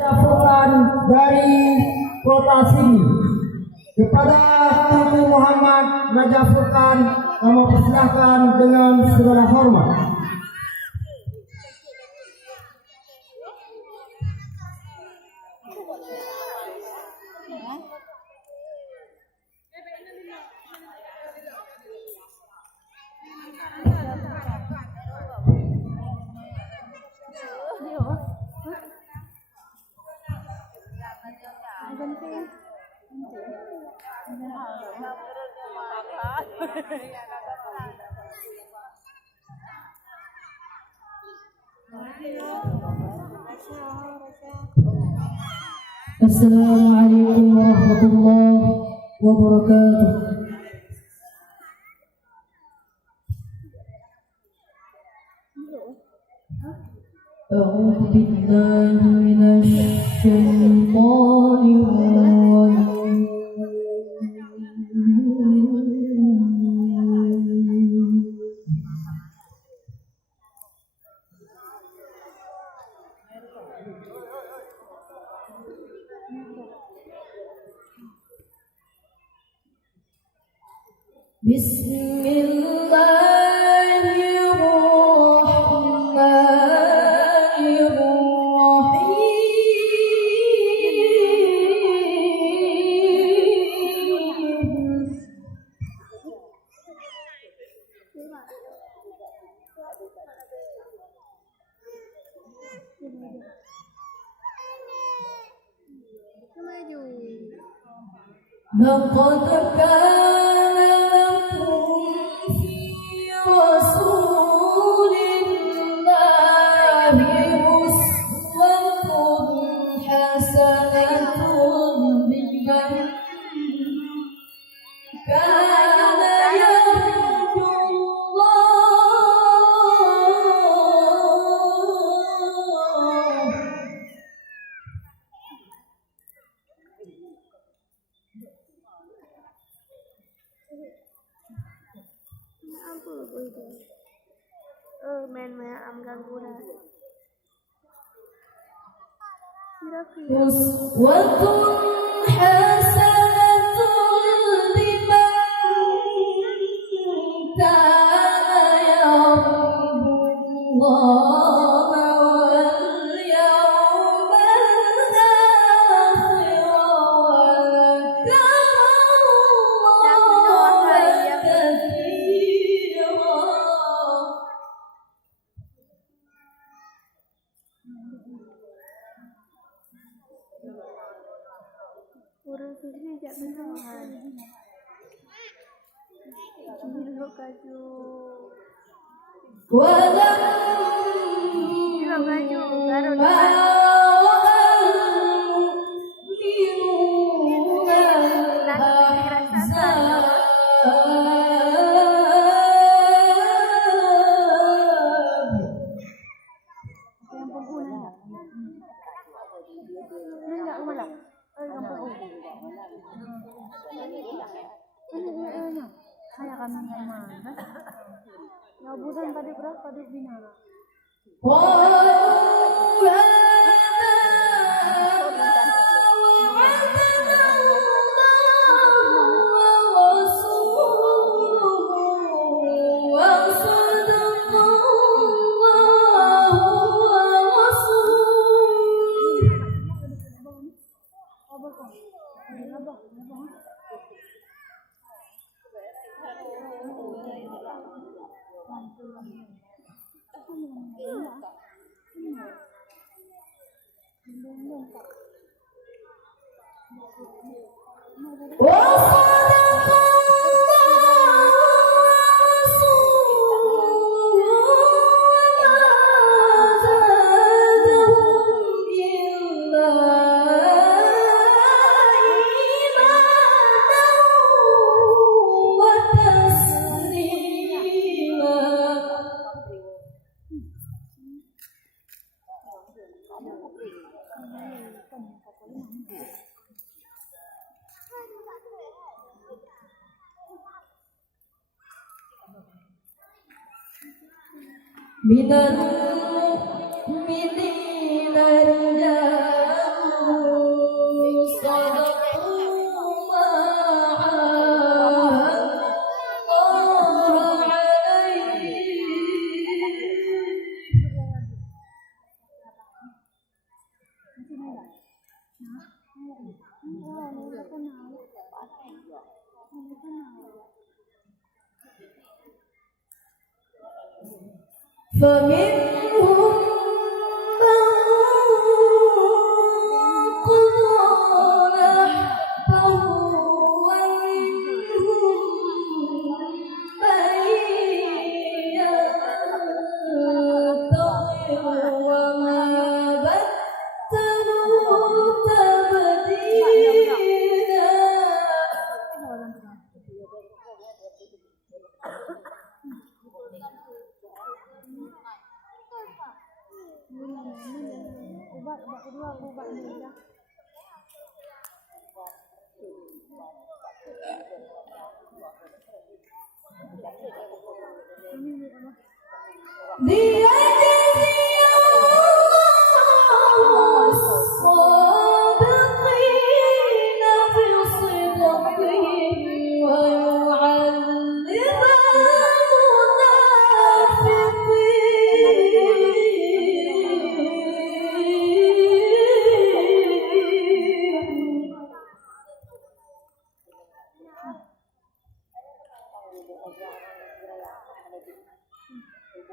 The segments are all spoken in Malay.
Laporan dari Kota Sini kepada Tutu Muhammad Najafurkan kami persilahkan dengan segala hormat. Assalamualaikum warahmatullahi wabarakatuh. A'udzu billahi minasy syaithanir rajim. لقد كان لكم في رسول الله أسوة حسنة لمن كان يرجو الله. main am ganggu dah. Uswatun hasanatun liman kana yarjullaha wal yawmal akhir wa dzakarallaha katsira. Orang sini jak benar. Ini kaju. Saya akan mana? Ngabudan pada berapa di Binara? Minal mu'minina rijal فمنهم من قضى نحبه ومنهم من ينتظر وما بدلوا تبديلا. Ubah kedua aku ubah ini dah. Dia الصادقين في صدقهم ويعذب المنافقين.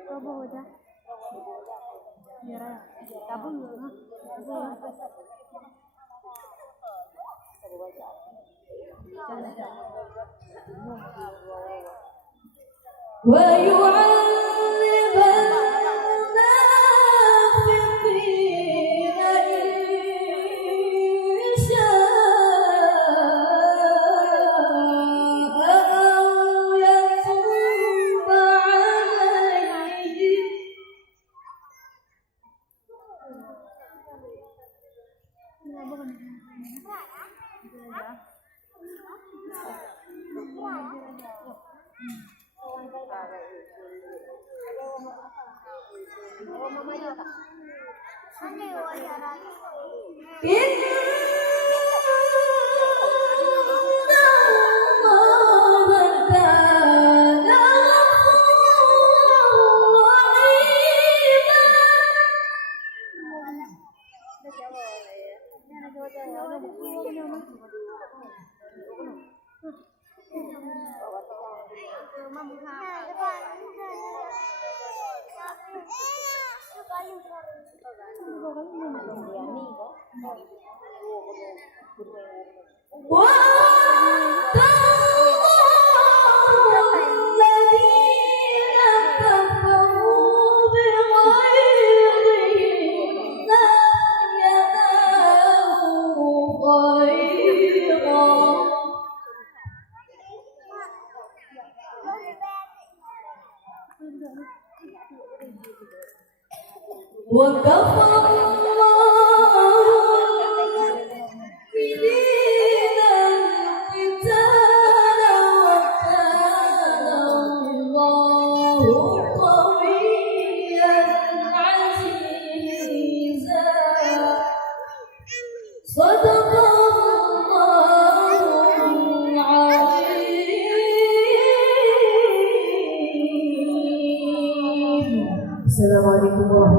Coba udah. Biar ya. Tabung dulu. ويعذب المنافقين إن شاء أو يتوب عليهم. الذين كفروا بغيظهم لم ينالوا خيرا وكفى الله المؤمنين القتال وكان الله قويا عزيزا. صدق الله العظيم. السلام عليكم ورحمة الله.